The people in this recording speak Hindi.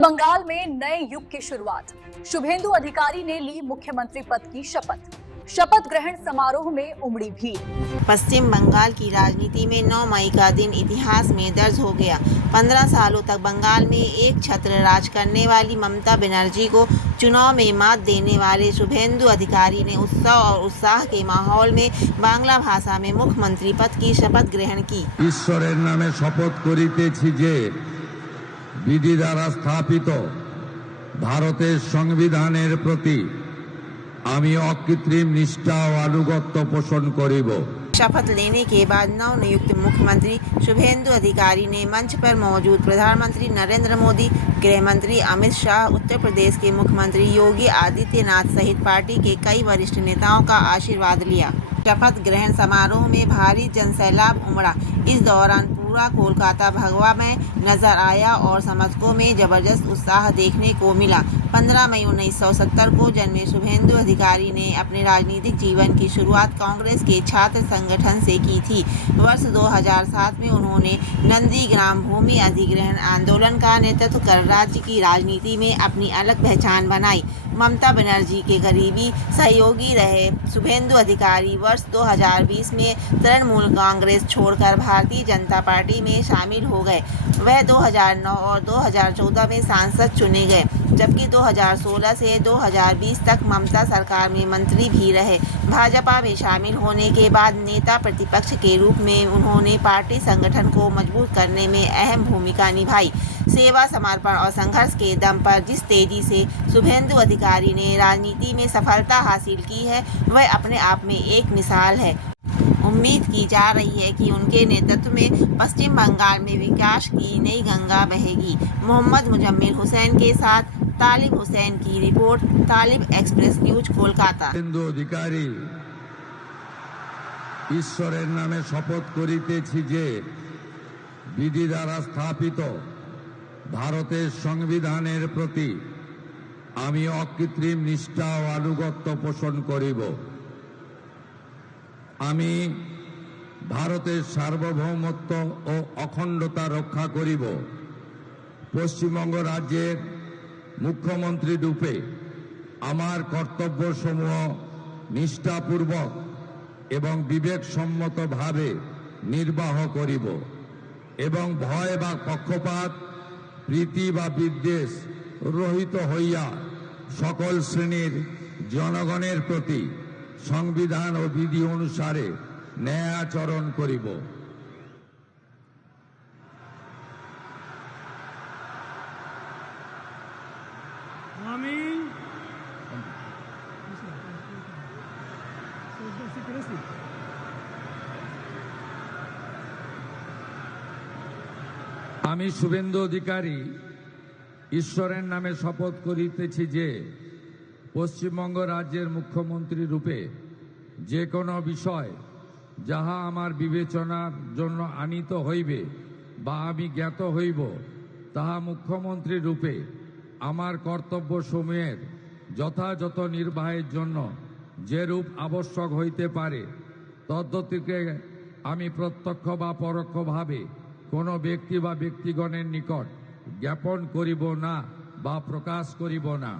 बंगाल में नए युग की शुरुआत। शुभेंदु अधिकारी ने ली मुख्यमंत्री पद की शपथ। शपथ ग्रहण समारोह में उमड़ी भीड़। पश्चिम बंगाल की राजनीति में 9 मई का दिन इतिहास में दर्ज हो गया। 15 सालों तक बंगाल में एक छत्र राज करने वाली ममता बनर्जी को चुनाव में मात देने वाले शुभेंदु अधिकारी ने उत्सव और उत्साह के माहौल में बांग्ला भाषा में मुख्यमंत्री पद की शपथ ग्रहण की। ईश्वरेर नामे शपथ करितेछि जे विधि द्वारा स्थापित भारतेर संविधानेर प्रति आमी अकृत्रिम निष्ठा और आनुगत्य पोषण करिब। शपथ लेने के बाद नवनियुक्त मुख्यमंत्री शुभेंदु अधिकारी ने मंच पर मौजूद प्रधानमंत्री नरेंद्र मोदी, गृह मंत्री अमित शाह, उत्तर प्रदेश के मुख्यमंत्री योगी आदित्यनाथ सहित पार्टी के कई वरिष्ठ नेताओं का आशीर्वाद लिया। शपथ ग्रहण समारोह में भारी जनसैलाब उमड़ा। इस दौरान पूरा कोलकाता भगवा में नजर आया और समर्थकों में जबरदस्त उत्साह देखने को मिला। 15 मई 1970 को जन्मे शुभेंदु अधिकारी ने अपने राजनीतिक जीवन की शुरुआत कांग्रेस के छात्र संगठन से की थी। वर्ष 2007 में उन्होंने नंदीग्राम भूमि अधिग्रहण आंदोलन का नेतृत्व कर राज्य की राजनीति में अपनी अलग पहचान बनाई। ममता बनर्जी के करीबी सहयोगी रहे शुभेंदु अधिकारी वर्ष 2020 में तृणमूल कांग्रेस छोड़कर भारतीय जनता पार्टी में शामिल हो गए। वह 2009 और 2014 में सांसद चुने गए, जबकि 2016 से 2020 तक ममता सरकार में मंत्री भी रहे। भाजपा में शामिल होने के बाद नेता प्रतिपक्ष के रूप में उन्होंने पार्टी संगठन को मजबूत करने में अहम भूमिका निभाई। सेवा, समर्पण और संघर्ष के दम पर जिस तेजी से शुभेंदु अधिकारी ने राजनीति में सफलता हासिल की है, वह अपने आप में एक मिसाल है। उम्मीद की जा रही है कि उनके नेतृत्व में पश्चिम बंगाल में विकास की नई गंगा बहेगी। मोहम्मद मुजम्मिल हुसैन के साथ तालिब हुसैन की रिपोर्ट, तालिब एक्सप्रेस न्यूज, कोलकाता। शुभेंदु अधिकारी ईश्वरेर नामे शपथ करितेछि जे विधि द्वारा स्थापित भारतेर संविधानेर प्रति आमी अकृत्रिम निष्ठा और आनुगत्य पोषण करिब। आमी भारतेर सार्वभौमत्व और अखंडता रक्षा करिब। पश्चिमबंग राज्येर मुख्यमंत्री रूपे आमार कर्तव्य समूह निष्ठापूर्वक एवं विवेकसम्मत भावे निर्वाह करिब एवं भय बा पक्षपात प्रीति बा विद्वेष रहित हइया सकल श्रेणीर जनगणेर प्रति संविधान और विधि अनुसारे न्याय आचरण करिब। আমি শুভেন্দু অধিকারী ঈশ্বরের নামে শপথ করিতেছি যে পশ্চিমবঙ্গ রাজ্যের মুখ্যমন্ত্রী রূপে যে কোনো বিষয় যাহা আমার বিবেচনার জন্য আনিত হইবে বা আমি জ্ঞাত হইব, তাহা মুখ্যমন্ত্রী রূপে আমার কর্তব্য সমূহের যথাযথ নির্বাহের জন্য যে রূপ আবশ্যক হইতে পারে, তদ্গতিকে আমি প্রত্যক্ষ বা পরোক্ষভাবে কোনো ব্যক্তি বা ব্যক্তিগণের নিকট জ্ঞাপন করিব না বা প্রকাশ করিব না।